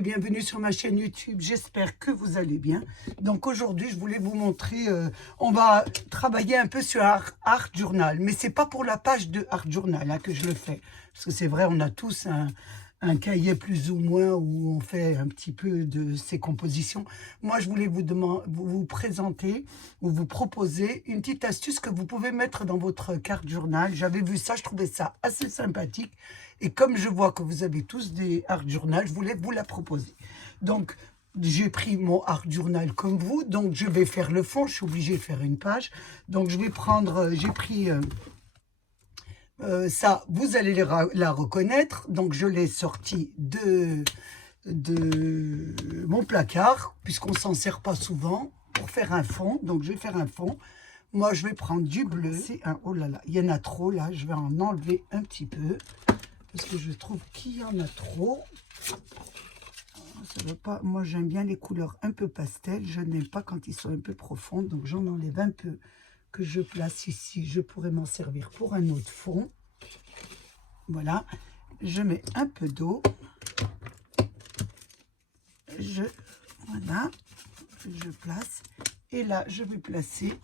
et bienvenue sur ma chaîne YouTube. J'espère que vous allez bien. Donc aujourd'hui, je voulais vous montrer, on va travailler un peu sur Art Journal. Mais c'est pas pour la page de Art Journal que je le fais. Parce que c'est vrai, on a tous un cahier plus ou moins où on fait un petit peu de ces compositions. Moi, je voulais vous présenter ou vous proposer une petite astuce que vous pouvez mettre dans votre carte journal. J'avais vu ça, je trouvais ça assez sympathique. Et comme je vois que vous avez tous des art journal, je voulais vous la proposer. Donc, j'ai pris mon art journal comme vous. Donc, je vais faire le fond. Je suis obligée de faire une page. Donc, je vais prendre, j'ai pris... ça, vous allez la reconnaître. Donc, je l'ai sorti de mon placard, puisqu'on ne s'en sert pas souvent, pour faire un fond. Donc, je vais faire un fond. Moi, je vais prendre du bleu. C'est un... Oh là là, il y en a trop, là. Je vais en enlever un petit peu, parce que je trouve qu'il y en a trop. Ça veut pas... Moi, j'aime bien les couleurs un peu pastel. Je n'aime pas quand ils sont un peu profonds. Donc, j'en enlève un peu que je place ici. Je pourrais m'en servir pour un autre fond. Voilà. Je mets un peu d'eau. Voilà. Je place. Et là, je vais placer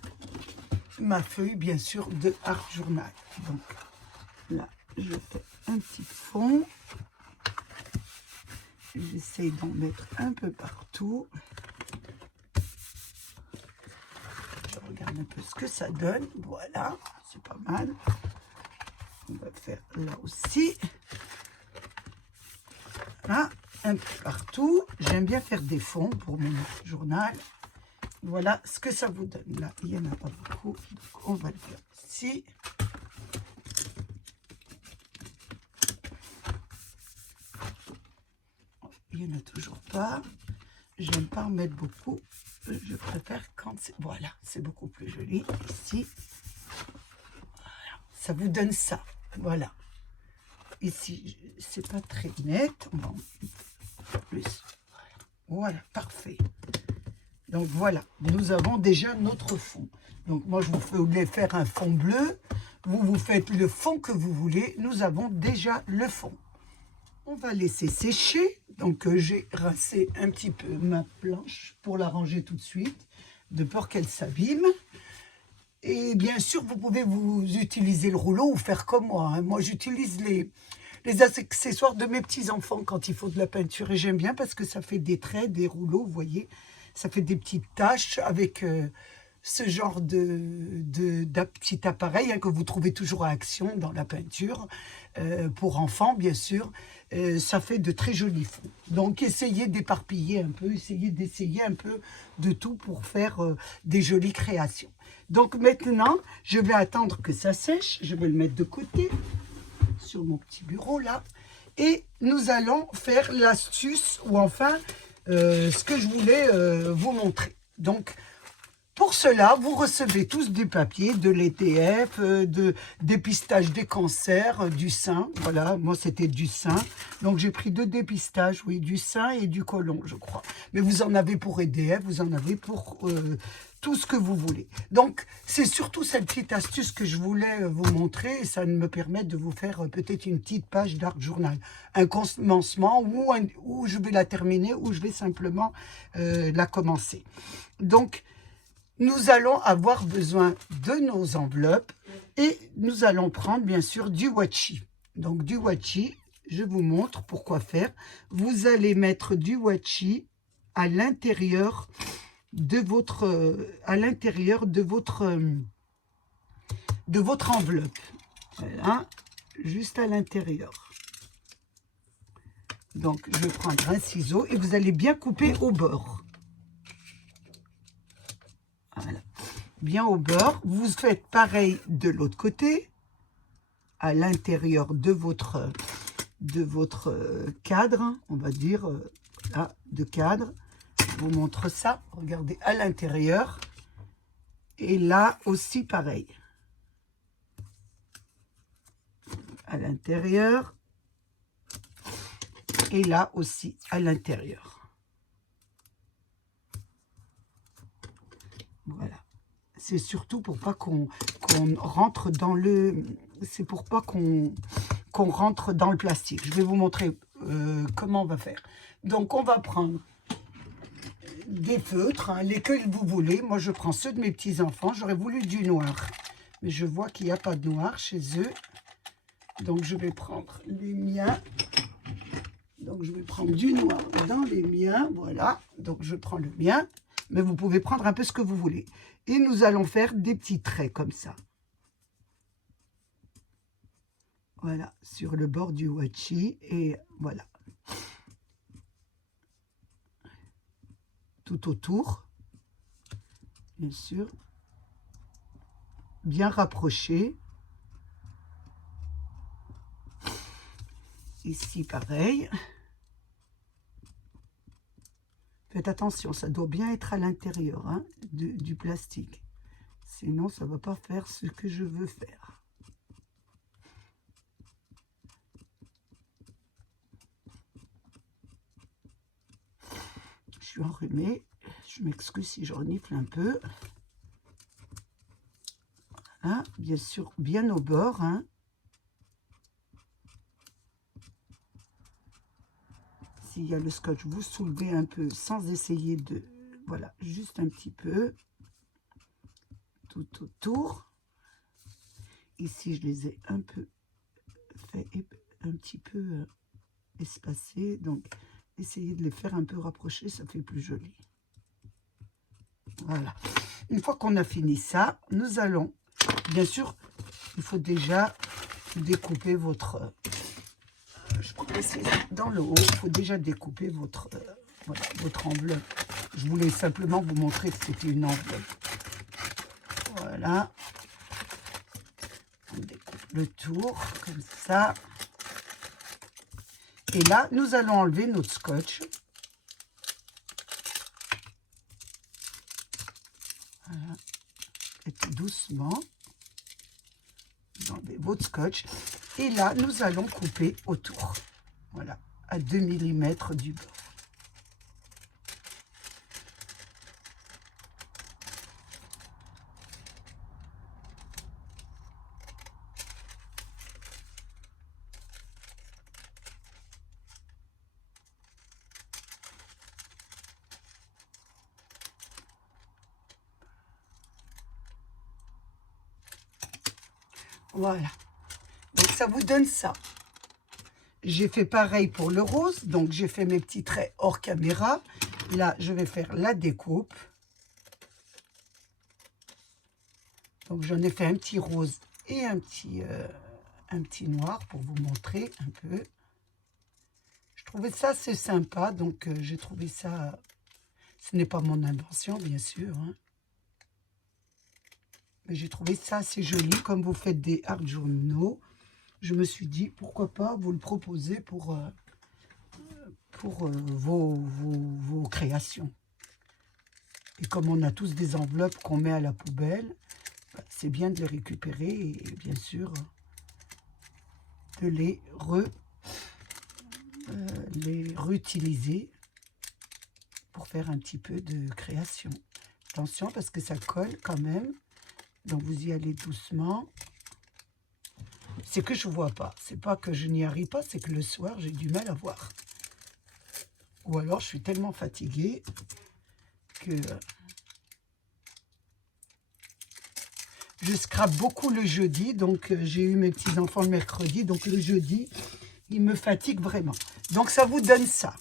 ma feuille, bien sûr, de Art Journal. Donc, là, je fais un petit fond. J'essaye d'en mettre un peu partout. Je regarde un peu ce que ça donne. Voilà, c'est pas mal. On va faire là aussi. Là, un peu partout. J'aime bien faire des fonds pour mon journal. Voilà ce que ça vous donne. Là, il n'y en a pas beaucoup. Donc, on va le faire ici. Il n'y en a toujours pas. J'aime pas en mettre beaucoup. Je préfère quand c'est... Voilà, c'est beaucoup plus joli. Ici, voilà, ça vous donne ça. Voilà. Ici, c'est pas très net. On va en faire plus. Voilà, parfait. Donc voilà, nous avons déjà notre fond. Donc moi, je vous voulais faire un fond bleu. Vous faites le fond que vous voulez. Nous avons déjà le fond. On va laisser sécher. Donc, j'ai rincé un petit peu ma planche pour la ranger tout de suite, de peur qu'elle s'abîme. Et bien sûr, vous pouvez vous utiliser le rouleau ou faire comme moi. Hein. Moi, j'utilise les accessoires de mes petits-enfants quand il faut de la peinture. Et j'aime bien parce que ça fait des traits, des rouleaux, vous voyez. Ça fait des petites taches avec... ce genre de petit appareil que vous trouvez toujours à Action dans la peinture, pour enfants bien sûr, ça fait de très jolis fonds. Donc essayez d'éparpiller un peu, essayez d'essayer un peu de tout pour faire des jolies créations. Donc maintenant, je vais attendre que ça sèche, je vais le mettre de côté sur mon petit bureau là, et nous allons faire l'astuce ou enfin ce que je voulais vous montrer. Donc, pour cela, vous recevez tous du papier, de l'ETF, de dépistage des cancers, du sein. Voilà, moi c'était du sein. Donc j'ai pris 2 dépistages, oui, du sein et du côlon, je crois. Mais vous en avez pour EDF, vous en avez pour tout ce que vous voulez. Donc c'est surtout cette petite astuce que je voulais vous montrer. Et ça me permet de vous faire peut-être une petite page d'Art Journal. Un commencement où je vais la terminer, ou je vais simplement la commencer. Donc... nous allons avoir besoin de nos enveloppes et nous allons prendre bien sûr du washi. Donc du washi, je vous montre pourquoi faire. Vous allez mettre du washi à l'intérieur de votre enveloppe. Voilà, juste à l'intérieur. Donc je vais prendre un ciseau et vous allez bien couper au bord. Voilà. Bien au bord. Vous faites pareil de l'autre côté, à l'intérieur de votre cadre, on va dire, là, de cadre. Je vous montre ça. Regardez à l'intérieur. Et là aussi pareil. À l'intérieur. Et là aussi à l'intérieur. Voilà. C'est surtout pour pas qu'on rentre dans le... C'est pour pas qu'on rentre dans le plastique. Je vais vous montrer comment on va faire. Donc, on va prendre des feutres, hein, lesquels vous voulez. Moi, je prends ceux de mes petits-enfants. J'aurais voulu du noir, mais je vois qu'il n'y a pas de noir chez eux. Donc, je vais prendre les miens. Donc, je vais prendre du noir dans les miens. Voilà. Donc, je prends le mien. Mais vous pouvez prendre un peu ce que vous voulez. Et nous allons faire des petits traits comme ça. Voilà. Sur le bord du washi. Et voilà. Tout autour. Bien sûr. Bien rapproché. Ici, pareil. Faites attention, ça doit bien être à l'intérieur hein, du plastique. Sinon, ça ne va pas faire ce que je veux faire. Je suis enrhumée. Je m'excuse si je renifle un peu. Voilà, bien sûr, bien au bord. Hein. S'il y a le scotch, vous soulevez un peu sans essayer de... Voilà, juste un petit peu. Tout autour. Ici, je les ai un peu fait, un petit peu espacés. Donc, essayez de les faire un peu rapprocher, ça fait plus joli. Voilà. Une fois qu'on a fini ça, nous allons... Bien sûr, il faut déjà découper votre... je prends dans le haut, il faut déjà découper votre, voilà, votre enveloppe. Je voulais simplement vous montrer que c'était une enveloppe. Voilà. On découpe le tour, comme ça. Et là, nous allons enlever notre scotch. Voilà. Et tout doucement. Vous enlevez votre scotch. Et là, nous allons couper autour. Voilà, à 2 mm du bord. Voilà. Donc, ça vous donne ça. J'ai fait pareil pour le rose. Donc, j'ai fait mes petits traits hors caméra. Là, je vais faire la découpe. Donc, j'en ai fait un petit rose et un petit noir pour vous montrer un peu. Je trouvais ça assez sympa. Donc, j'ai trouvé ça... Ce n'est pas mon invention, bien sûr. Hein. Mais j'ai trouvé ça assez joli. Comme vous faites des art journaux, je me suis dit, pourquoi pas vous le proposer pour vos créations. Et comme on a tous des enveloppes qu'on met à la poubelle, c'est bien de les récupérer et bien sûr de les réutiliser pour faire un petit peu de création. Attention parce que ça colle quand même. Donc vous y allez doucement. C'est que je ne vois pas. C'est pas que je n'y arrive pas, c'est que le soir, j'ai du mal à voir. Ou alors, je suis tellement fatiguée que je scrape beaucoup le jeudi. Donc, j'ai eu mes petits-enfants le mercredi. Donc, le jeudi, ils me fatiguent vraiment. Donc, ça vous donne ça.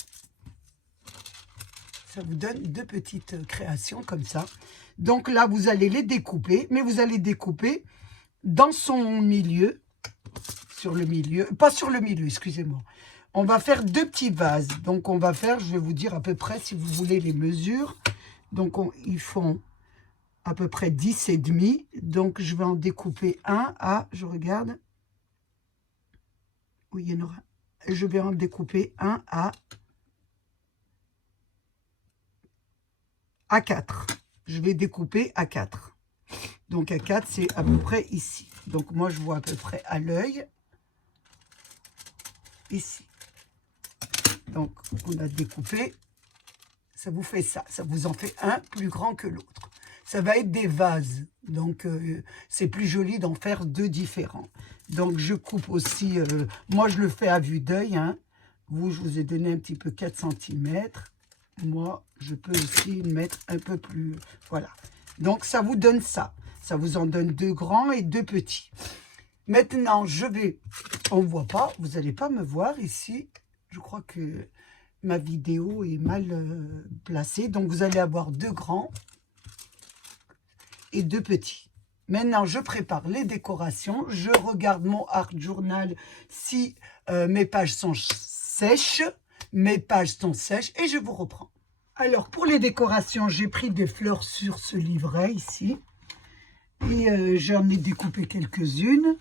Ça vous donne 2 petites créations comme ça. Donc, là, vous allez les découper. Mais vous allez découper dans son milieu. Sur le milieu, pas sur le milieu, excusez-moi. On va faire 2 petits vases. Donc, on va faire, je vais vous dire à peu près, si vous voulez les mesures. Donc, ils font à peu près 10,5. Donc, je vais en découper un à, je regarde. Oui, il y en aura. Je vais en découper un à 4. Je vais découper à 4. Donc, à 4, c'est à peu près ici. Donc, moi, je vois à peu près à l'œil. Ici. Donc, on a découpé. Ça vous fait ça. Ça vous en fait un plus grand que l'autre. Ça va être des vases. Donc, c'est plus joli d'en faire 2 différents. Donc, je coupe aussi. Moi, je le fais à vue d'œil. Hein. Vous, je vous ai donné un petit peu 4 cm. Moi, je peux aussi mettre un peu plus. Voilà. Donc, ça vous donne ça. Ça vous en donne 2 grands et 2 petits. Maintenant, je vais... On ne voit pas. Vous n'allez pas me voir ici. Je crois que ma vidéo est mal placée. Donc, vous allez avoir 2 grands et 2 petits. Maintenant, je prépare les décorations. Je regarde mon art journal si mes pages sont sèches. Mes pages sont sèches et je vous reprends. Alors, pour les décorations, j'ai pris des fleurs sur ce livret ici. Et j'en ai découpé quelques-unes.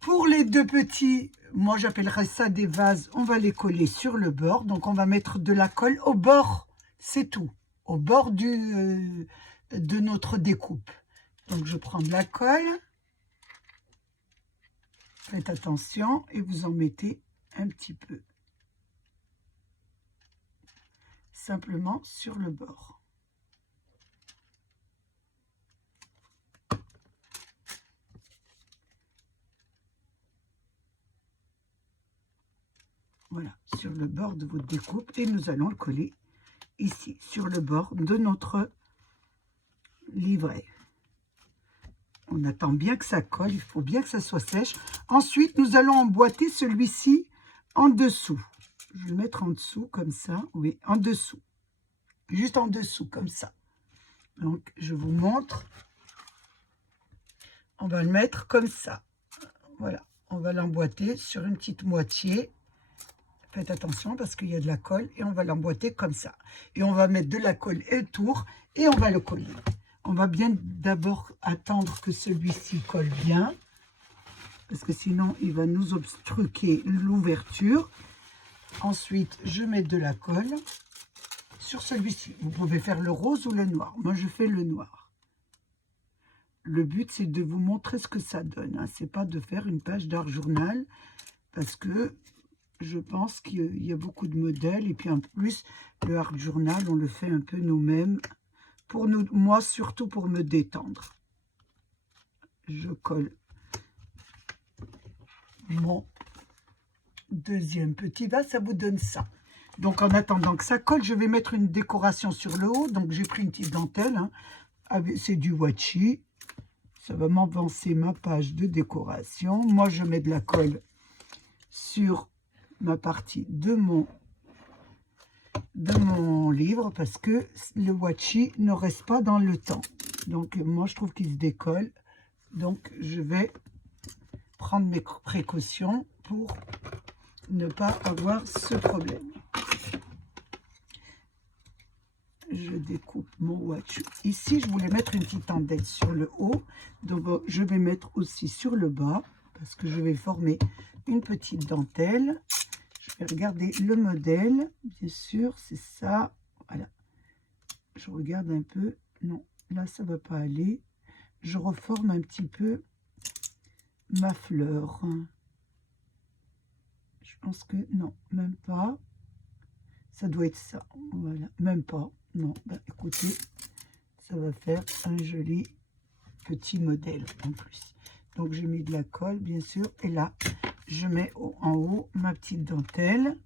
Pour les 2 petits, moi j'appellerais ça des vases. On va les coller sur le bord. Donc, on va mettre de la colle au bord. C'est tout. Au bord de notre découpe. Donc, je prends de la colle. Faites attention et vous en mettez un petit peu. Simplement sur le bord. Voilà, sur le bord de votre découpe. Et nous allons le coller ici, sur le bord de notre livret. On attend bien que ça colle, il faut bien que ça soit sèche. Ensuite, nous allons emboîter celui-ci en dessous. Je vais le mettre en dessous, comme ça. Oui, en dessous. Juste en dessous, comme ça. Donc, je vous montre. On va le mettre comme ça. Voilà. On va l'emboîter sur une petite moitié. Faites attention parce qu'il y a de la colle. Et on va l'emboîter comme ça. Et on va mettre de la colle autour et on va le coller. On va bien d'abord attendre que celui-ci colle bien. Parce que sinon, il va nous obstruer l'ouverture. Ensuite, je mets de la colle sur celui-ci. Vous pouvez faire le rose ou le noir. Moi, je fais le noir. Le but, c'est de vous montrer ce que ça donne. Hein. Ce n'est pas de faire une page d'art journal. Parce que je pense qu'il y a beaucoup de modèles. Et puis, en plus, le art journal, on le fait un peu nous-mêmes. Pour nous, moi, surtout pour me détendre. Je colle mon deuxième petit vase, ça vous donne ça. Donc, en attendant que ça colle, je vais mettre une décoration sur le haut. Donc, j'ai pris une petite dentelle. Hein, c'est du washi. Ça va m'avancer ma page de décoration. Moi, je mets de la colle sur ma partie de mon livre parce que le washi ne reste pas dans le temps. Donc, moi, je trouve qu'il se décolle. Donc, je vais prendre mes précautions pour ne pas avoir ce problème. Je découpe mon washi. Ici, je voulais mettre une petite dentelle sur le haut. Donc, je vais mettre aussi sur le bas parce que je vais former une petite dentelle. Je vais regarder le modèle. Bien sûr, c'est ça. Voilà. Je regarde un peu. Non, là, ça ne va pas aller. Je reforme un petit peu ma fleur. Je pense que non, même pas. Ça doit être ça. Voilà, même pas. Non, bah, écoutez, ça va faire un joli petit modèle en plus. Donc, j'ai mis de la colle, bien sûr. Et là, je mets en haut ma petite dentelle.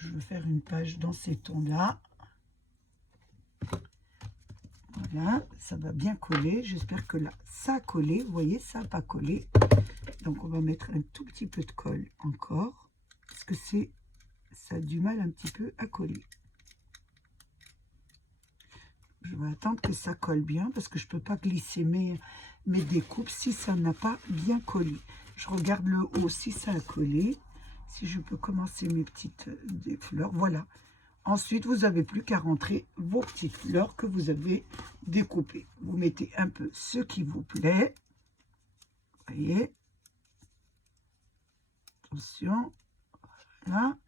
Je vais faire une page dans ces tons-là. Voilà, ça va bien coller. J'espère que là, ça a collé. Vous voyez, ça n'a pas collé. Donc, on va mettre un tout petit peu de colle encore. Parce que ça a du mal un petit peu à coller. Je vais attendre que ça colle bien parce que je ne peux pas glisser mes découpes si ça n'a pas bien collé. Je regarde le haut si ça a collé. Si je peux commencer mes petites des fleurs. Voilà. Ensuite, vous n'avez plus qu'à rentrer vos petites fleurs que vous avez découpées. Vous mettez un peu ce qui vous plaît. Vous voyez. Attention. Voilà.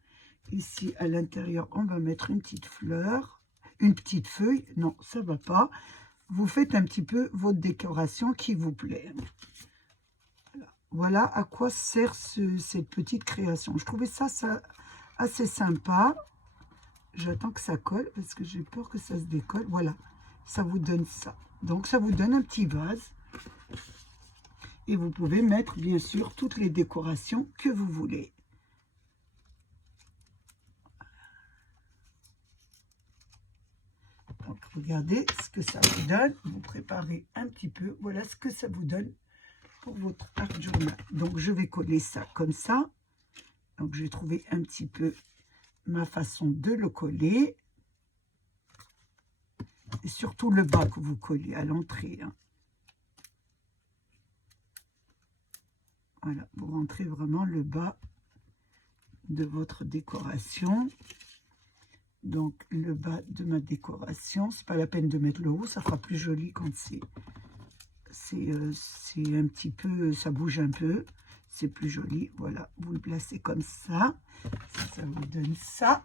Ici, à l'intérieur, on va mettre une petite fleur. Une petite feuille. Non, ça ne va pas. Vous faites un petit peu votre décoration qui vous plaît. Voilà à quoi sert cette petite création. Je trouvais ça assez sympa. J'attends que ça colle parce que j'ai peur que ça se décolle. Voilà, ça vous donne ça. Donc, ça vous donne un petit vase. Et vous pouvez mettre, bien sûr, toutes les décorations que vous voulez. Donc, regardez ce que ça vous donne. Vous préparez un petit peu. Voilà ce que ça vous donne pour votre art journal. Donc, je vais coller ça comme ça. Donc, je vais trouver un petit peu ma façon de le coller. Et surtout le bas que vous collez à l'entrée. Hein. Voilà, vous rentrez vraiment le bas de votre décoration. Donc, le bas de ma décoration, c'est pas la peine de mettre le haut, ça fera plus joli quand c'est un petit peu, ça bouge un peu, c'est plus joli. Voilà, vous le placez comme ça, ça vous donne ça.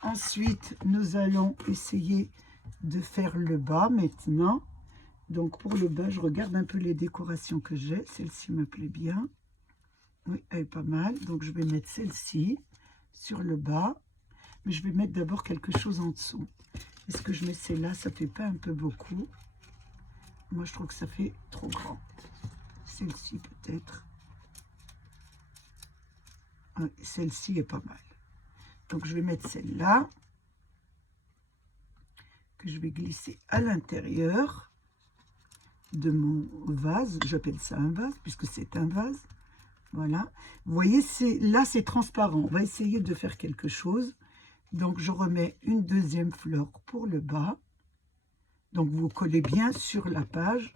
Ensuite, nous allons essayer de faire le bas maintenant. Donc, pour le bas, je regarde un peu les décorations que j'ai. Celle-ci me plaît bien. Oui, elle est pas mal. Donc, je vais mettre celle-ci sur le bas. Mais je vais mettre d'abord quelque chose en dessous. Est-ce que je mets celle-là? Ça fait pas un peu beaucoup? Moi, je trouve que ça fait trop grand. Celle-ci, peut-être. Oui, celle-ci est pas mal. Donc, je vais mettre celle-là. Que je vais glisser à l'intérieur de mon vase. J'appelle ça un vase, puisque c'est un vase. Voilà. Vous voyez, là, c'est transparent. On va essayer de faire quelque chose. Donc, je remets une deuxième fleur pour le bas. Donc, vous collez bien sur la page.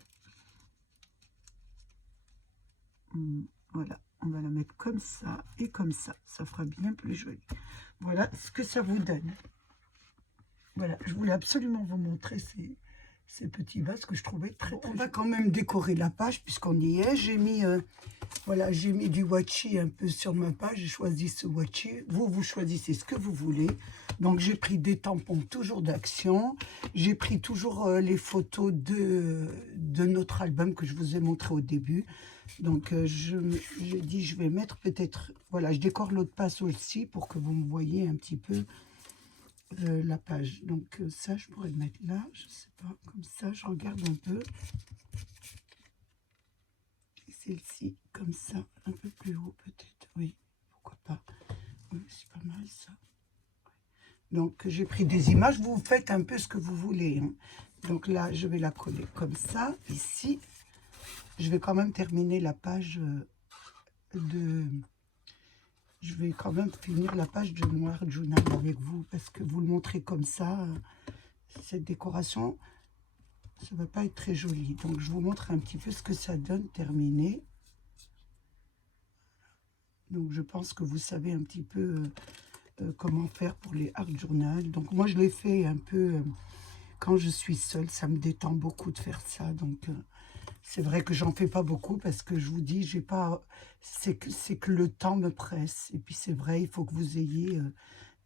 Voilà. On va la mettre comme ça et comme ça. Ça fera bien plus joli. Voilà ce que ça vous donne. Voilà. Je voulais absolument vous montrer ces petits vases que je trouvais très, très. On va quand même décorer la page puisqu'on y est. J'ai mis, voilà, j'ai mis du washi un peu sur ma page. J'ai choisi ce washi. Vous choisissez ce que vous voulez. Donc, j'ai pris des tampons toujours d'Action. J'ai pris toujours les photos de notre album que je vous ai montré au début. Donc, j'ai dit, je vais mettre peut-être... Voilà, je décore l'autre page aussi pour que vous me voyez un petit peu la page. Donc, ça, je pourrais le mettre là. Je sais pas, comme ça, je regarde un peu. Et celle-ci, comme ça, un peu plus haut peut-être. Oui, pourquoi pas. Oui, c'est pas mal ça. Donc, j'ai pris des images. Vous faites un peu ce que vous voulez. Hein. Donc là, je vais la coller comme ça, ici. Je vais quand même terminer la page Je vais quand même finir la page de Noir Journal avec vous, parce que vous le montrez comme ça. Cette décoration, ça ne va pas être très joli. Donc, je vous montre un petit peu ce que ça donne terminé. Donc, je pense que vous savez un petit peu... comment faire pour les art journal. Donc moi je l'ai fait un peu quand je suis seule, ça me détend beaucoup de faire ça. Donc c'est vrai que j'en fais pas beaucoup parce que je vous dis, j'ai pas, c'est que le temps me presse. Et puis c'est vrai, il faut que vous ayez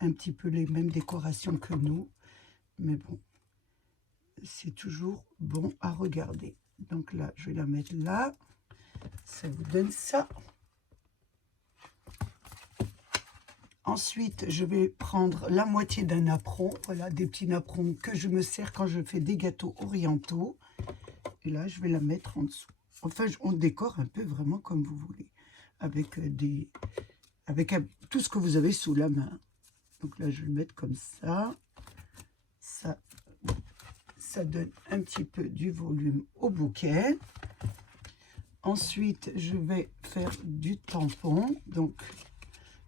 un petit peu les mêmes décorations que nous. Mais bon, c'est toujours bon à regarder. Donc là, je vais la mettre là. Ça vous donne ça. Ensuite, je vais prendre la moitié d'un napperon. Voilà, des petits napperons que je me sers quand je fais des gâteaux orientaux. Et là, je vais la mettre en dessous. Enfin, on décore un peu vraiment comme vous voulez. Avec, tout ce que vous avez sous la main. Donc là, je vais le mettre comme ça. Ça donne un petit peu du volume au bouquet. Ensuite, je vais faire du tampon. Donc...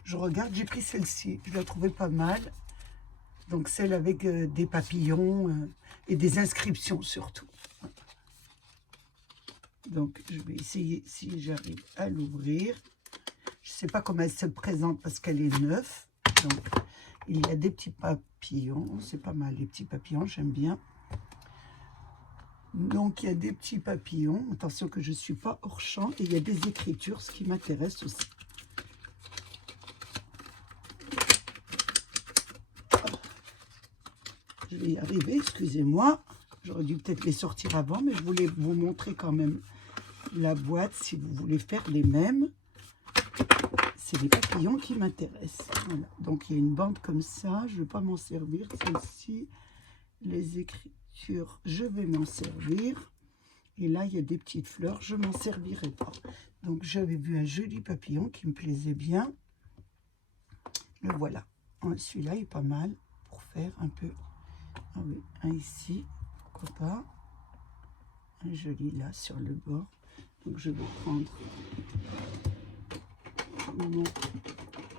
je regarde, j'ai pris celle-ci, je la trouvais pas mal. Donc celle avec des papillons et des inscriptions surtout. Donc je vais essayer si j'arrive à l'ouvrir. Je ne sais pas comment elle se présente parce qu'elle est neuve. Donc il y a des petits papillons, c'est pas mal les petits papillons, j'aime bien. Donc il y a des petits papillons, attention que je ne suis pas hors champ. Et il y a des écritures, ce qui m'intéresse aussi. Je vais y arriver, excusez-moi. J'aurais dû peut-être les sortir avant, mais je voulais vous montrer quand même la boîte si vous voulez faire les mêmes. C'est les papillons qui m'intéressent. Voilà. Donc il y a une bande comme ça, je ne vais pas m'en servir. Celle-ci, les écritures, je vais m'en servir. Et là, il y a des petites fleurs, je ne m'en servirai pas. Donc j'avais vu un joli papillon qui me plaisait bien. Le voilà. Celui-là est pas mal pour faire un peu. Ah oui, un ici, pourquoi pas. Un joli là sur le bord. Donc je vais prendre mon...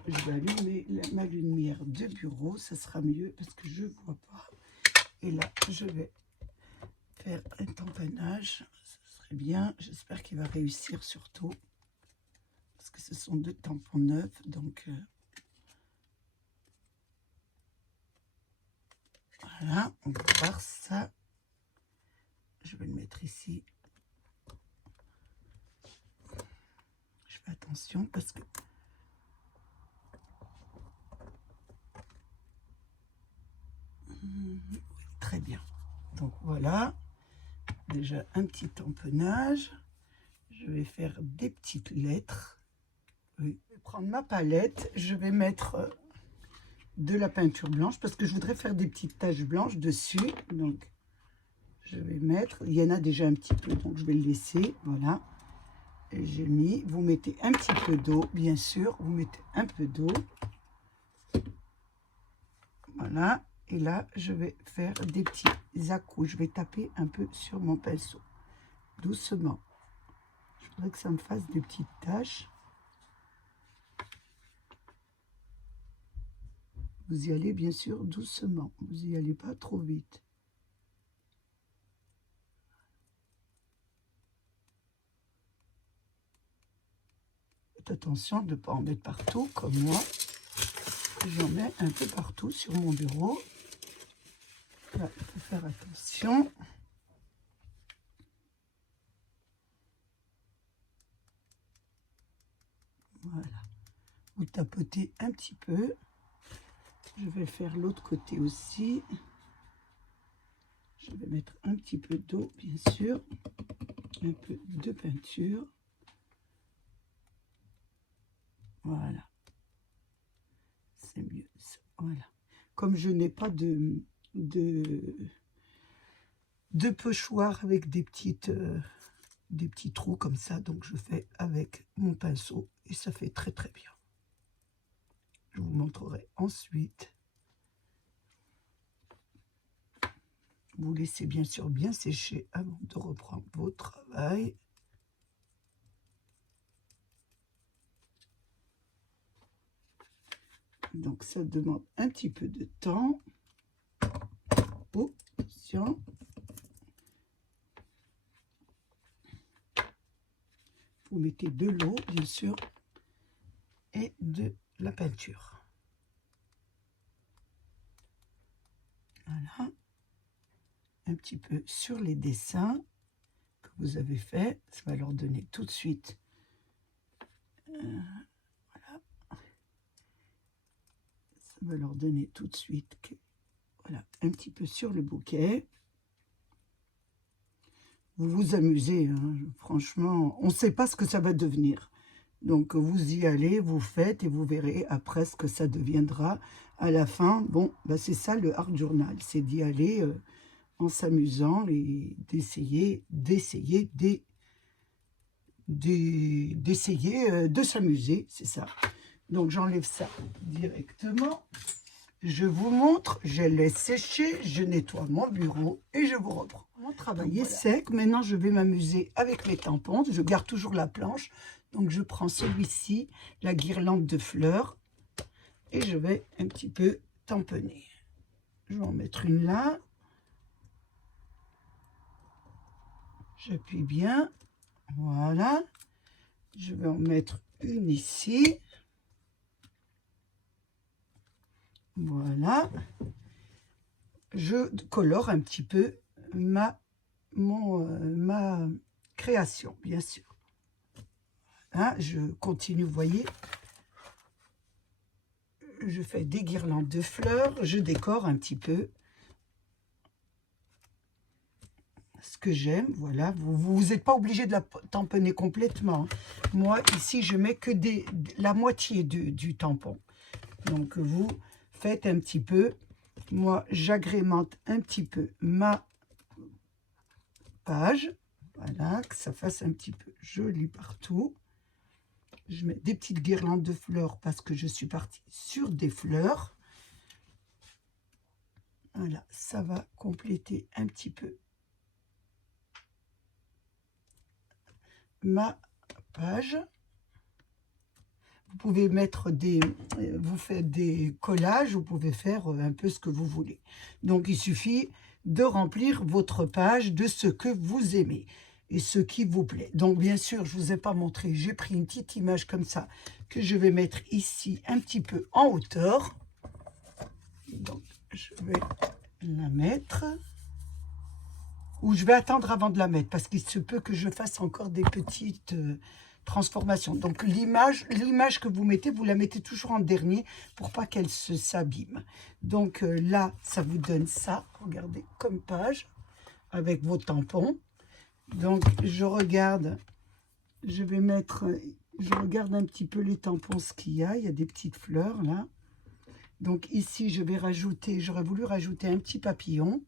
Je vais allumer ma lumière de bureau, ça sera mieux parce que je ne vois pas. Et là, je vais faire un tamponnage, ça serait bien. J'espère qu'il va réussir surtout, parce que ce sont 2 tampons neufs, donc voilà, on va voir ça. Je vais le mettre ici. Je fais attention parce que oui, très bien. Donc voilà, déjà un petit tamponnage. Je vais faire des petites lettres. Oui. Je vais prendre ma palette, je vais mettre de la peinture blanche parce que je voudrais faire des petites taches blanches dessus. Donc je vais mettre, il y en a déjà un petit peu, donc je vais le laisser. Voilà, j'ai mis. Vous mettez un petit peu d'eau, bien sûr, vous mettez un peu d'eau. Voilà, et là je vais faire des petits à-coups. Je vais taper un peu sur mon pinceau doucement. Je voudrais que ça me fasse des petites taches. Vous y allez bien sûr doucement, vous y allez pas trop vite. Faites attention de ne pas en mettre partout comme moi. J'en mets un peu partout sur mon bureau. Là, il faut faire attention. Voilà. Vous tapotez un petit peu. Je vais faire l'autre côté aussi. Je vais mettre un petit peu d'eau, bien sûr. Un peu de peinture. Voilà. C'est mieux. Voilà. Comme je n'ai pas de pochoir avec des petits trous comme ça, donc je fais avec mon pinceau et ça fait très très bien. Je vous montrerai ensuite. Vous laissez bien sûr bien sécher avant de reprendre votre travail. Donc ça demande un petit peu de temps. Oh, attention. Vous mettez de l'eau, bien sûr, et de la peinture. Voilà. Un petit peu sur les dessins que vous avez faits. Ça va leur donner tout de suite. Voilà. Ça va leur donner tout de suite. Voilà, un petit peu sur le bouquet. Vous vous amusez, hein, franchement, on ne sait pas ce que ça va devenir. Donc vous y allez, vous faites et vous verrez après ce que ça deviendra à la fin. Bon, bah c'est ça le art journal, c'est d'y aller en s'amusant et d'essayer de s'amuser, c'est ça. Donc j'enlève ça directement. Je vous montre, je laisse sécher, je nettoie mon bureau et je vous reprends. Mon travail est sec, maintenant je vais m'amuser avec mes tampons. Je garde toujours la planche, donc je prends celui-ci, la guirlande de fleurs, et je vais un petit peu tamponner. Je vais en mettre une là. J'appuie bien, voilà. Je vais en mettre une ici. Voilà. Je colore un petit peu ma création, bien sûr. Là, je continue, vous voyez. Je fais des guirlandes de fleurs, je décore un petit peu ce que j'aime. Voilà, vous n'êtes pas obligé de la tamponner complètement. Moi, ici, je mets que la moitié du tampon. Donc, vous faites un petit peu. Moi, j'agrémente un petit peu ma page. Voilà, que ça fasse un petit peu joli partout. Je mets des petites guirlandes de fleurs parce que je suis partie sur des fleurs. Voilà, ça va compléter un petit peu ma page. Vous pouvez mettre vous faites des collages, vous pouvez faire un peu ce que vous voulez. Donc, il suffit de remplir votre page de ce que vous aimez et ce qui vous plaît. Donc, bien sûr, je ne vous ai pas montré, j'ai pris une petite image comme ça que je vais mettre ici un petit peu en hauteur. Donc, je vais la mettre. Ou je vais attendre avant de la mettre parce qu'il se peut que je fasse encore des petites transformations. Donc l'image que vous mettez, vous la mettez toujours en dernier pour pas qu'elle s'abîme. Donc là, ça vous donne ça, regardez, comme page avec vos tampons. Donc je regarde, je regarde un petit peu les tampons, ce qu'il y a des petites fleurs là. Donc ici, je vais rajouter, j'aurais voulu rajouter un petit papillon.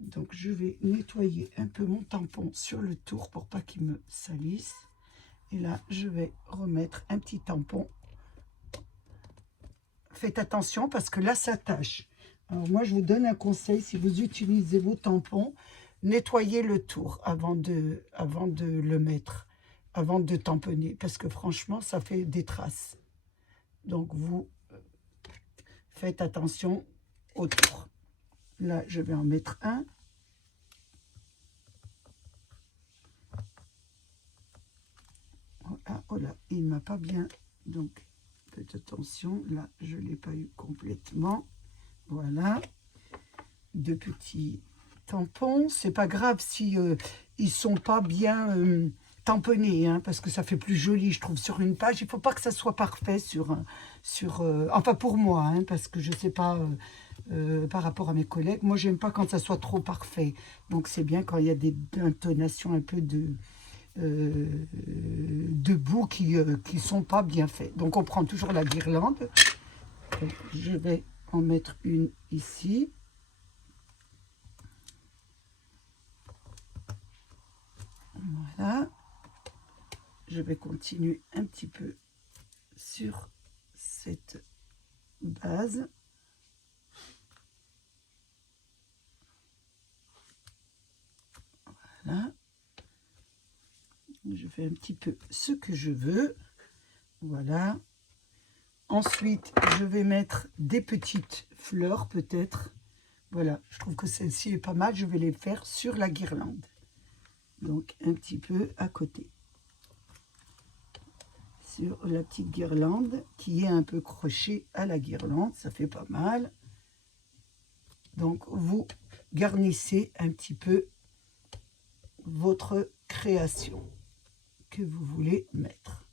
Donc, je vais nettoyer un peu mon tampon sur le tour pour pas qu'il me salisse. Et là, je vais remettre un petit tampon. Faites attention parce que là, ça tâche. Alors, moi, je vous donne un conseil. Si vous utilisez vos tampons, nettoyez le tour avant de le mettre, avant de tamponner. Parce que franchement, ça fait des traces. Donc, vous faites attention au tour. Là, je vais en mettre un. Ah, oh là, il ne m'a pas bien. Donc, faites attention. Là, je ne l'ai pas eu complètement. Voilà. Deux petits tampons. C'est pas grave si ils sont pas bien tamponnés, hein, parce que ça fait plus joli, je trouve, sur une page. Il faut pas que ça soit parfait enfin, pour moi, hein, parce que je sais pas... par rapport à mes collègues, moi j'aime pas quand ça soit trop parfait, donc c'est bien quand il y a des intonations un peu de bouts qui sont pas bien faits. Donc on prend toujours la guirlande. Donc, je vais en mettre une ici. Voilà. Je vais continuer un petit peu sur cette base. Voilà. Je fais un petit peu ce que je veux. Voilà. Ensuite, je vais mettre des petites fleurs peut-être. Voilà, je trouve que celle-ci est pas mal. Je vais les faire sur la guirlande. Donc, un petit peu à côté. Sur la petite guirlande qui est un peu crochée à la guirlande. Ça fait pas mal. Donc, vous garnissez un petit peu votre création que vous voulez mettre.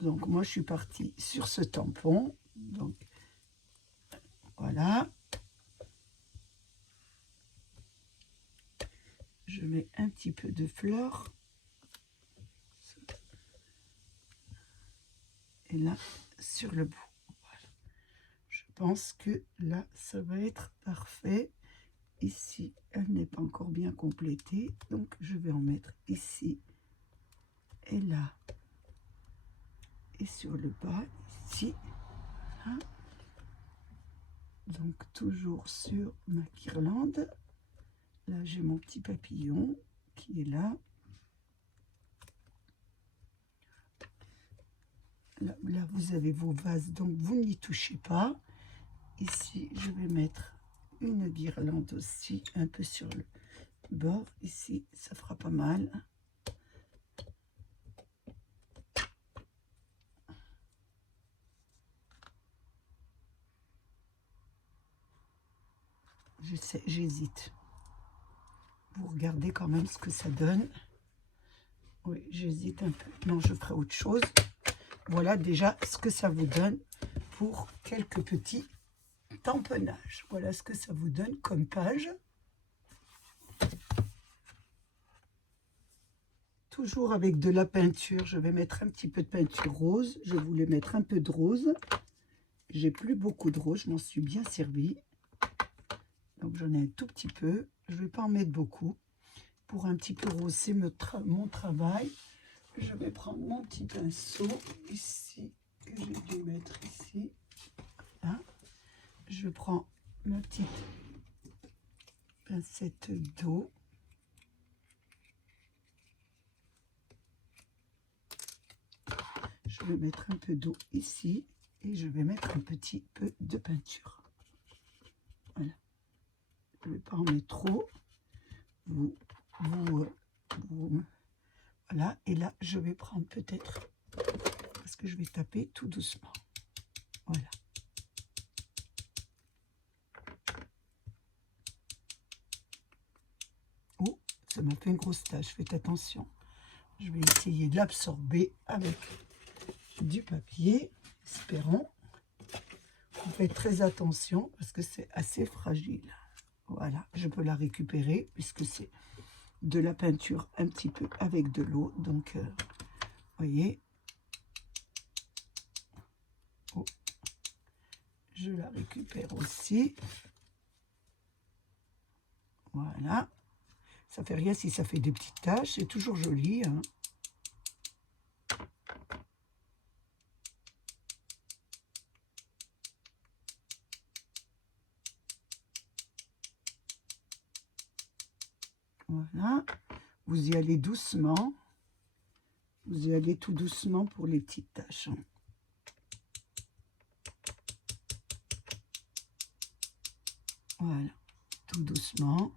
Donc, moi, je suis partie sur ce tampon. Donc, voilà. Je mets un petit peu de fleurs. Et là, sur le bout. Voilà. Je pense que là, ça va être parfait. Ici, elle n'est pas encore bien complétée. Donc, je vais en mettre ici et là. Et sur le bas, ici. Voilà. Donc, toujours sur ma guirlande. Là, j'ai mon petit papillon qui est là. Là, vous avez vos vases, donc vous n'y touchez pas. Ici, je vais mettre une guirlande aussi, un peu sur le bord. Ici, ça fera pas mal. J'hésite. Vous regardez quand même ce que ça donne. Oui, j'hésite un peu. Non, je ferai autre chose. Voilà déjà ce que ça vous donne pour quelques petits tamponnages. Voilà ce que ça vous donne comme page. Toujours avec de la peinture. Je vais mettre un petit peu de peinture rose. Je voulais mettre un peu de rose. J'ai plus beaucoup de rose. Je m'en suis bien servi. Donc j'en ai un tout petit peu. Je ne vais pas en mettre beaucoup. Pour un petit peu rosser mon travail, je vais prendre mon petit pinceau ici, que j'ai dû mettre ici. Là. Je prends ma petite pincette d'eau. Je vais mettre un peu d'eau ici et je vais mettre un petit peu de peinture. Voilà. Je ne vais pas en mettre trop. Voilà. Et là, je vais prendre peut-être, parce que je vais taper tout doucement. Voilà. Oh, ça m'a fait une grosse tache. Faites attention. Je vais essayer de l'absorber avec du papier. Espérons. Vous faites très attention parce que c'est assez fragile. Voilà, je peux la récupérer puisque c'est de la peinture un petit peu avec de l'eau. Donc, voyez. Oh, je la récupère aussi. Voilà. Ça fait rien si ça fait des petites taches. C'est toujours joli, hein. Voilà, vous y allez doucement, vous y allez tout doucement pour les petites taches. Voilà, tout doucement.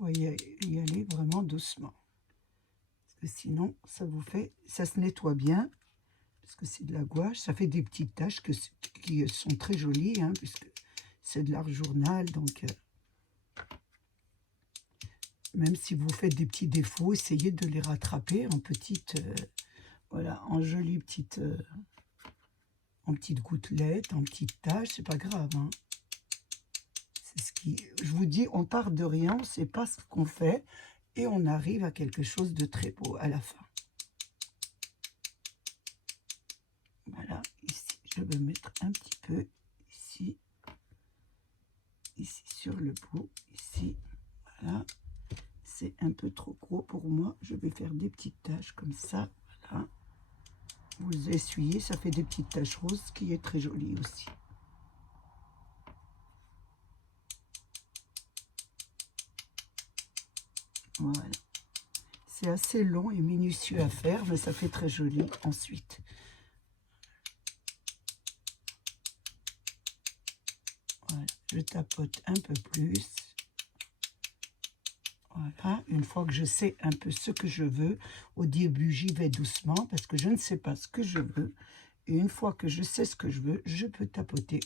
Vous y aller vraiment doucement. Parce que sinon, ça vous fait, ça se nettoie bien. Parce que c'est de la gouache, ça fait des petites taches qui sont très jolies, hein, puisque c'est de l'art journal, donc même si vous faites des petits défauts, essayez de les rattraper en petites, voilà, en jolies petites, en petites gouttelettes, en petites taches, c'est pas grave, hein. C'est ce qui, je vous dis, on part de rien, on ne sait pas ce qu'on fait, et on arrive à quelque chose de très beau à la fin. Voilà, ici, je vais mettre un petit peu ici, ici sur le bout, ici, voilà. C'est un peu trop gros pour moi, je vais faire des petites taches comme ça, voilà. Vous essuyez, ça fait des petites taches roses, qui est très joli aussi. Voilà. C'est assez long et minutieux à faire, mais ça fait très joli ensuite. Voilà, je tapote un peu plus. Voilà, une fois que je sais un peu ce que je veux, au début j'y vais doucement parce que je ne sais pas ce que je veux. Et une fois que je sais ce que je veux, je peux tapoter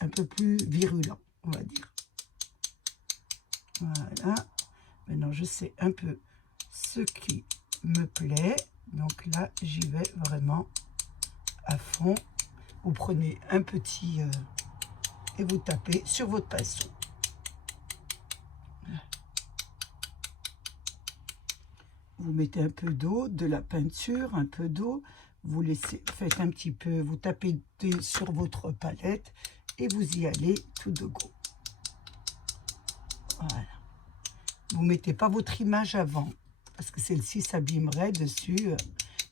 un peu plus virulent, on va dire. Voilà, maintenant je sais un peu ce qui me plaît. Donc là, j'y vais vraiment à fond. Vous prenez un petit et vous tapez sur votre pinceau. Vous mettez un peu d'eau, de la peinture, un peu d'eau. Vous laissez, faites un petit peu, vous tapez sur votre palette et vous y allez tout de go. Voilà. Vous ne mettez pas votre image avant parce que celle-ci s'abîmerait dessus.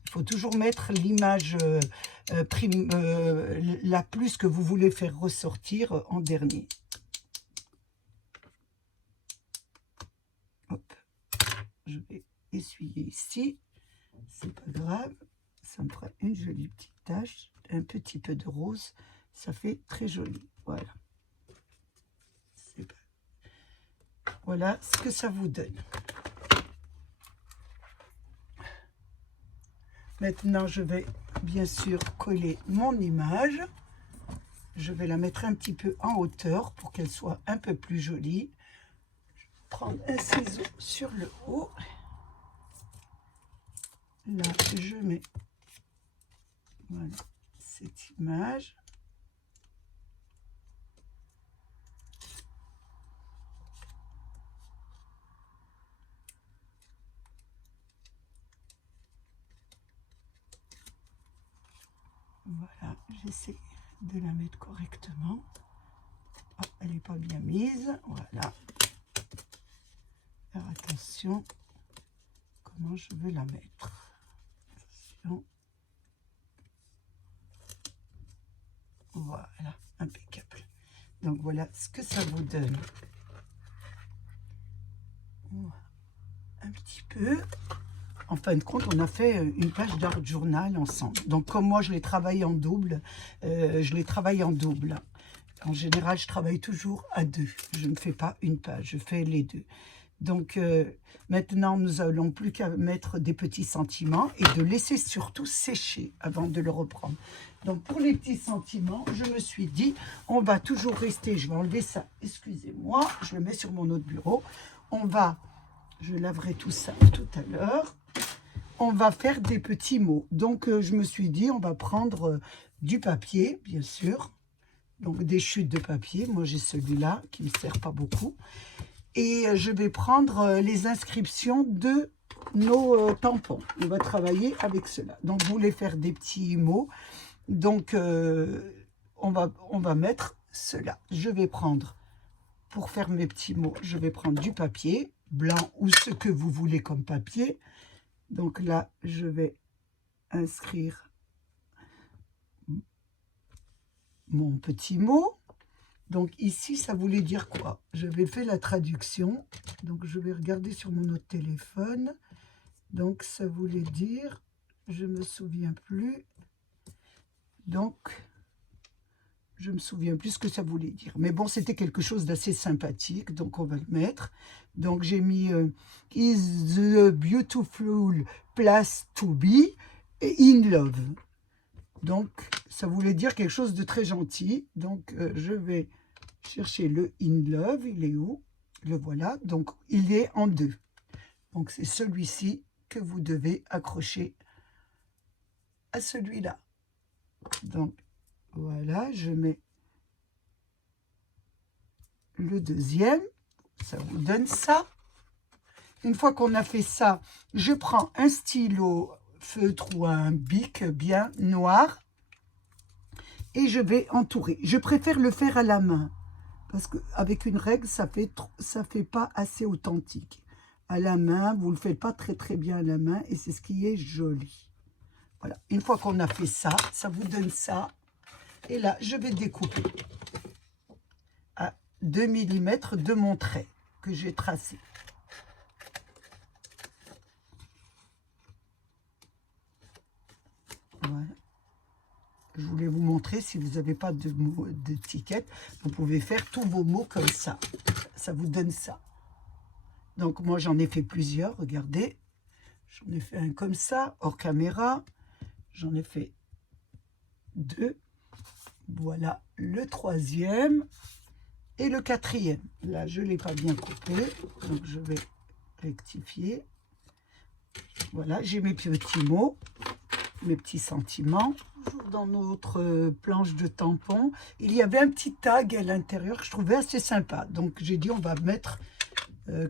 Il faut toujours mettre l'image la plus que vous voulez faire ressortir en dernier. Hop. Je vais essuyer ici. C'est pas grave. Ça me fera une jolie petite tache. Un petit peu de rose. Ça fait très joli. Voilà. Voilà ce que ça vous donne. Maintenant, je vais bien sûr coller mon image. Je vais la mettre un petit peu en hauteur pour qu'elle soit un peu plus jolie. Je vais prendre un ciseau sur le haut. Là, je mets voilà, cette image. Voilà, j'essaie de la mettre correctement. Oh, elle n'est pas bien mise. Voilà. Faire attention. Comme comment je vais la mettre. Attention. Voilà, impeccable. Donc voilà ce que ça vous donne. Un petit peu. En fin de compte, on a fait une page d'art journal ensemble. Donc comme moi, je l'ai travaillé en double, En général, je travaille toujours à deux. Je ne fais pas une page, je fais les deux. Donc maintenant, nous n'allons plus qu'à mettre des petits sentiments et de laisser surtout sécher avant de le reprendre. Donc pour les petits sentiments, je me suis dit, on va toujours rester, je vais enlever ça, excusez-moi, je le mets sur mon autre bureau. Je laverai tout ça tout à l'heure. On va faire des petits mots. Donc je me suis dit, on va prendre du papier, bien sûr. Donc des chutes de papier, moi j'ai celui-là qui ne me sert pas beaucoup. Et je vais prendre les inscriptions de nos tampons. On va travailler avec cela. Donc, vous voulez faire des petits mots. Donc, on va mettre cela. Je vais prendre, pour faire mes petits mots, je vais prendre du papier blanc ou ce que vous voulez comme papier. Donc là, je vais inscrire mon petit mot. Donc ici, ça voulait dire quoi? Je vais faire la traduction. Donc je vais regarder sur mon autre téléphone. Donc ça voulait dire, je me souviens plus. Donc je me souviens plus ce que ça voulait dire. Mais bon, c'était quelque chose d'assez sympathique. Donc on va le mettre. Donc j'ai mis is the beautiful place to be in love. Donc ça voulait dire quelque chose de très gentil. Donc je vais chercher le in love, il est où? Le voilà, donc il est en deux. Donc c'est celui-ci que vous devez accrocher à celui-là. Donc voilà, je mets le deuxième, ça vous donne ça. Une fois qu'on a fait ça, je prends un stylo feutre ou un bic bien noir et je vais entourer. Je préfère le faire à la main. Parce qu'avec une règle, ça fait pas assez authentique. À la main, vous ne le faites pas très très bien à la main et c'est ce qui est joli. Voilà, une fois qu'on a fait ça, ça vous donne ça. Et là, je vais découper à 2 mm de mon trait que j'ai tracé. Voilà. Je voulais vous montrer, si vous n'avez pas d'étiquette, vous pouvez faire tous vos mots comme ça. Ça vous donne ça. Donc moi j'en ai fait plusieurs, regardez. J'en ai fait un comme ça, hors caméra. J'en ai fait deux. Voilà le troisième et le quatrième. Là, je ne l'ai pas bien coupé, donc je vais rectifier. Voilà, j'ai mes petits mots, mes petits sentiments. Toujours dans notre planche de tampons, il y avait un petit tag à l'intérieur que je trouvais assez sympa. Donc j'ai dit on va mettre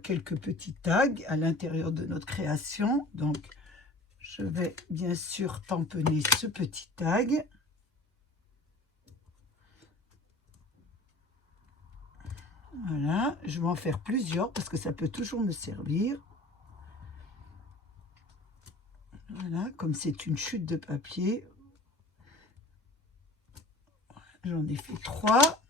quelques petits tags à l'intérieur de notre création. Donc je vais bien sûr tamponner ce petit tag. Voilà, je vais en faire plusieurs parce que ça peut toujours me servir. Voilà, comme c'est une chute de papier. J'en ai fait 3.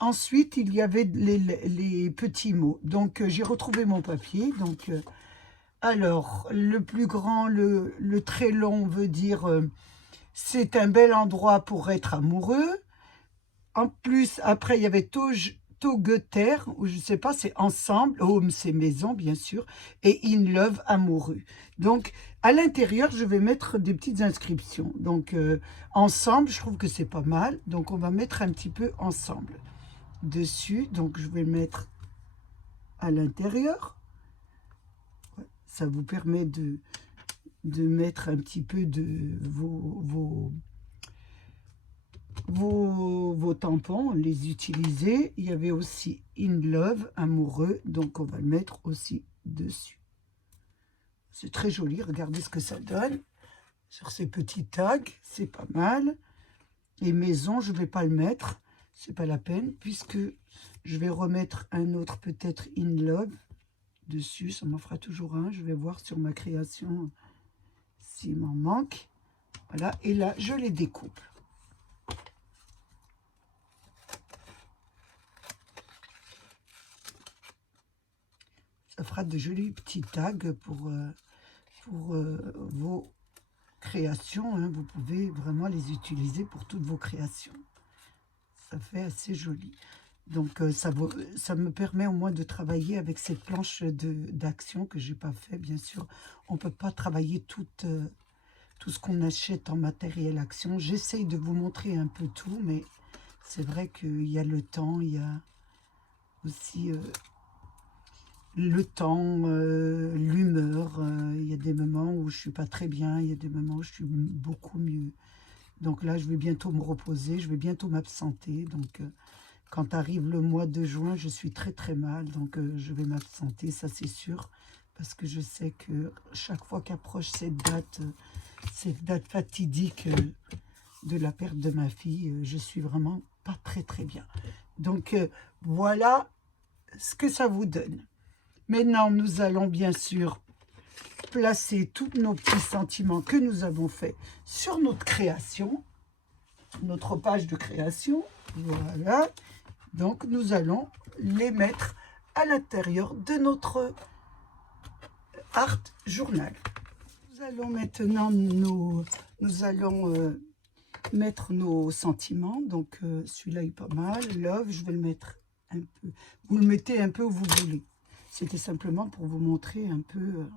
Ensuite, il y avait les petits mots. Donc, j'ai retrouvé mon papier. Donc, alors, le plus grand, le très long veut dire c'est un bel endroit pour être amoureux. En plus, après, il y avait Togeter, ou je ne sais pas, c'est ensemble. Home, c'est maison, bien sûr. Et in love, amoureux. Donc, à l'intérieur, je vais mettre des petites inscriptions. Donc, ensemble, je trouve que c'est pas mal. Donc, on va mettre un petit peu ensemble dessus. Donc, je vais le mettre à l'intérieur. Ça vous permet de mettre un petit peu de vos tampons, les utiliser. Il y avait aussi in love, amoureux. Donc, on va le mettre aussi dessus. C'est très joli. Regardez ce que ça donne. Sur ces petits tags, c'est pas mal. Et maison, je ne vais pas le mettre. C'est pas la peine, puisque je vais remettre un autre peut-être in love. dessus. Ça m'en fera toujours un. Je vais voir sur ma création s'il m'en manque. Voilà, et là, je les découpe. Ça fera de jolis petits tags pour vos créations. Hein. Vous pouvez vraiment les utiliser pour toutes vos créations. Ça fait assez joli. Donc, ça me permet au moins de travailler avec cette planche d'action que j'ai pas fait. Bien sûr, on peut pas travailler tout ce qu'on achète en matériel action. J'essaye de vous montrer un peu tout, mais c'est vrai qu'il y a le temps, il y a aussi le temps, l'humeur. Il y a des moments où je suis pas très bien, il y a des moments où je suis beaucoup mieux. Donc là, je vais bientôt me reposer, je vais bientôt m'absenter. Donc, quand arrive le mois de juin, je suis très très mal. Donc, je vais m'absenter, ça c'est sûr. Parce que je sais que chaque fois qu'approche cette date fatidique de la perte de ma fille, je suis vraiment pas très très bien. Donc, voilà ce que ça vous donne. Maintenant, nous allons bien sûr placer tous nos petits sentiments que nous avons faits sur notre création, notre page de création. Voilà. Donc, nous allons les mettre à l'intérieur de notre art journal. Nous allons maintenant mettre nos sentiments. Donc, celui-là est pas mal. Love, je vais le mettre un peu. Vous le mettez un peu où vous voulez. C'était simplement pour vous montrer un peu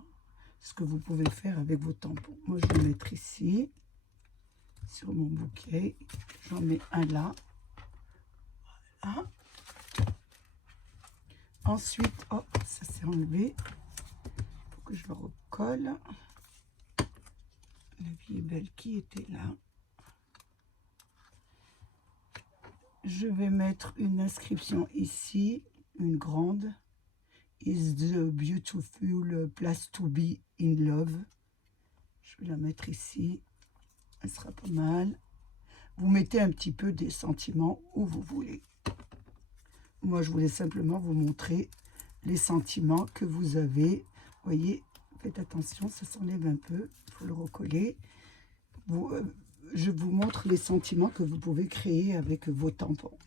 ce que vous pouvez faire avec vos tampons. Moi, je vais le mettre ici, sur mon bouquet. J'en mets un là. Voilà. Ensuite, oh, ça s'est enlevé. Il faut que je le recolle. La vie est belle qui était là. Je vais mettre une inscription ici, une grande. Is the beautiful place to be in love. Je vais la mettre ici. Elle sera pas mal. Vous mettez un petit peu des sentiments où vous voulez. Moi, je voulais simplement vous montrer les sentiments que vous avez. Vous voyez, faites attention, ça s'enlève un peu. Il faut le recoller. Je vous montre les sentiments que vous pouvez créer avec vos tampons.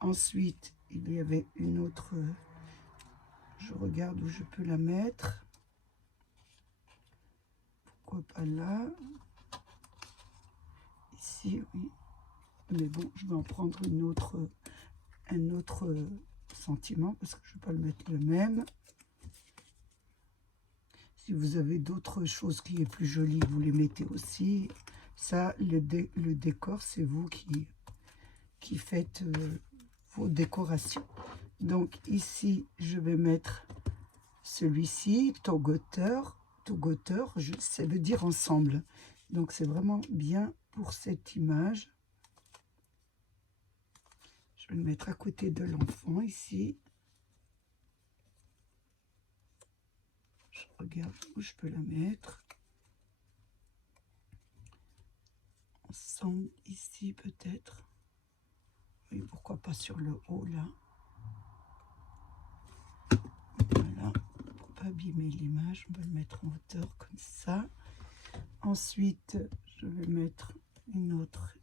Ensuite, il y avait une autre... Je regarde où je peux la mettre. Pourquoi pas là? Ici, oui. Mais bon, je vais en prendre un autre sentiment parce que je ne vais pas le mettre le même. Si vous avez d'autres choses qui est plus jolies, vous les mettez aussi. Ça, le décor, c'est vous qui faites vos décorations. Donc ici, je vais mettre celui-ci, together, ça veut dire ensemble. Donc c'est vraiment bien pour cette image. Je vais le mettre à côté de l'enfant ici. Je regarde où je peux la mettre. Ensemble ici peut-être. Oui, pourquoi pas sur le haut là. Voilà, pour pas abîmer l'image, on va le mettre en hauteur comme ça. Ensuite, je vais mettre une autre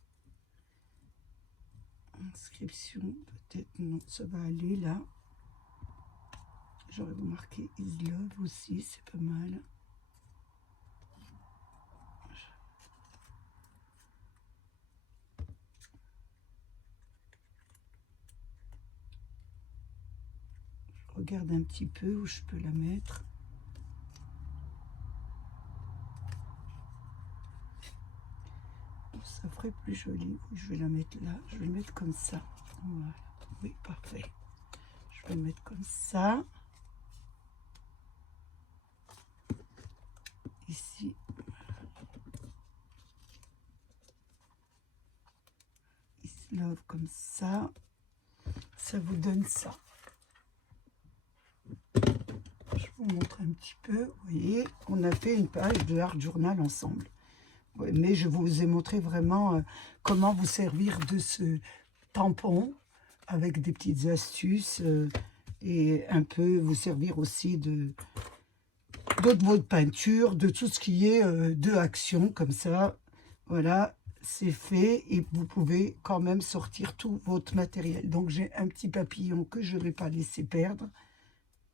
inscription. Peut-être non, ça va aller là. J'aurais marqué Is Love aussi, c'est pas mal. Je regarde un petit peu où je peux la mettre. Ça ferait plus joli. Je vais la mettre là. Je vais le mettre comme ça. Voilà. Oui, parfait. Je vais le mettre comme ça. Ici. Is Love comme ça. Ça vous donne ça. Je vous montre un petit peu. Vous voyez, on a fait une page de Art Journal ensemble. Ouais, mais je vous ai montré vraiment comment vous servir de ce tampon avec des petites astuces et un peu vous servir aussi de votre peinture, de tout ce qui est de action, comme ça, voilà, c'est fait et vous pouvez quand même sortir tout votre matériel. Donc j'ai un petit papillon que je ne vais pas laisser perdre,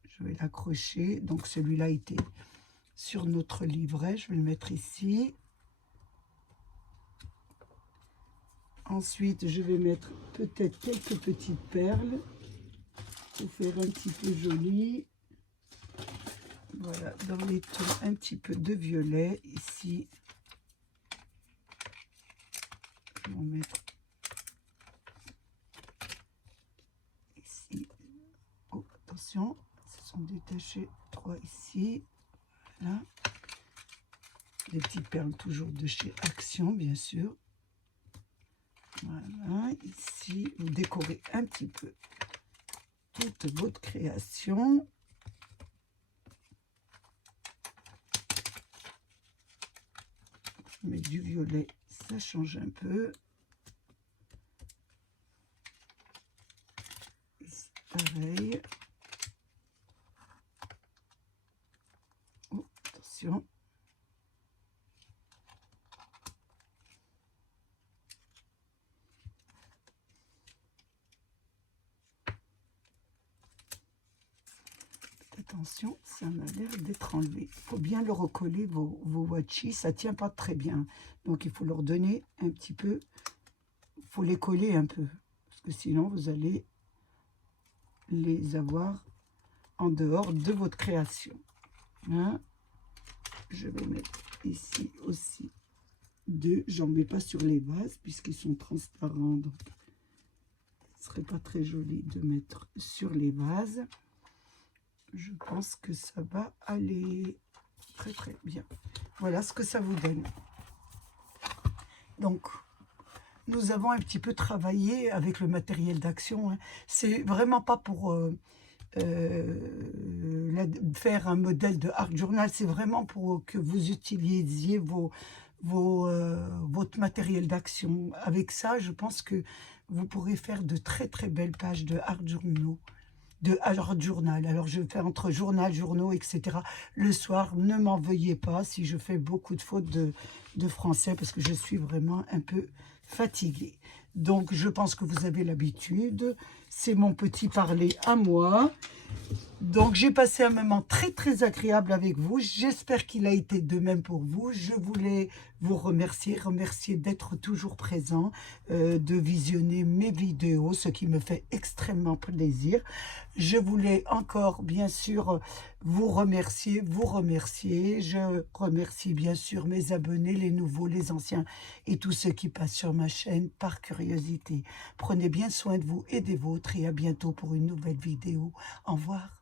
je vais l'accrocher, donc celui-là était sur notre livret, je vais le mettre ici. Ensuite, je vais mettre peut-être quelques petites perles pour faire un petit peu joli. Voilà, dans les tons, un petit peu de violet ici. Je vais en mettre ici. Oh, attention, se sont détachés 3 ici. Voilà. Des petites perles toujours de chez Action, bien sûr. Voilà, ici, vous décorez un petit peu toute votre création. Je mets du violet, ça change un peu. Ici, pareil. Oh, attention. Attention, ça m'a l'air d'être enlevé. Il faut bien le recoller, vos watchis, ça ne tient pas très bien. Donc, il faut leur donner un petit peu, il faut les coller un peu. Parce que sinon, vous allez les avoir en dehors de votre création. Hein? Je vais mettre ici aussi 2. J'en mets pas sur les vases puisqu'ils sont transparents. Donc, ce serait pas très joli de mettre sur les vases. Je pense que ça va aller très très bien. Voilà ce que ça vous donne. Donc, nous avons un petit peu travaillé avec le matériel d'action. Hein. C'est vraiment pas pour faire un modèle de art journal. C'est vraiment pour que vous utilisiez votre matériel d'action. Avec ça, je pense que vous pourrez faire de très très belles pages de art journal. Alors je vais faire entre journal, journaux, etc. Le soir, ne m'en veuillez pas si je fais beaucoup de fautes de français parce que je suis vraiment un peu fatiguée. Donc je pense que vous avez l'habitude. C'est mon petit parler à moi. Donc j'ai passé un moment très très agréable avec vous. J'espère qu'il a été de même pour vous. Je voulais vous remercier d'être toujours présent, de visionner mes vidéos, ce qui me fait extrêmement plaisir. Je voulais encore bien sûr vous remercier. Je remercie bien sûr mes abonnés, les nouveaux, les anciens et tous ceux qui passent sur ma chaîne par curiosité. Prenez bien soin de vous et des vôtres et à bientôt pour une nouvelle vidéo. Au revoir.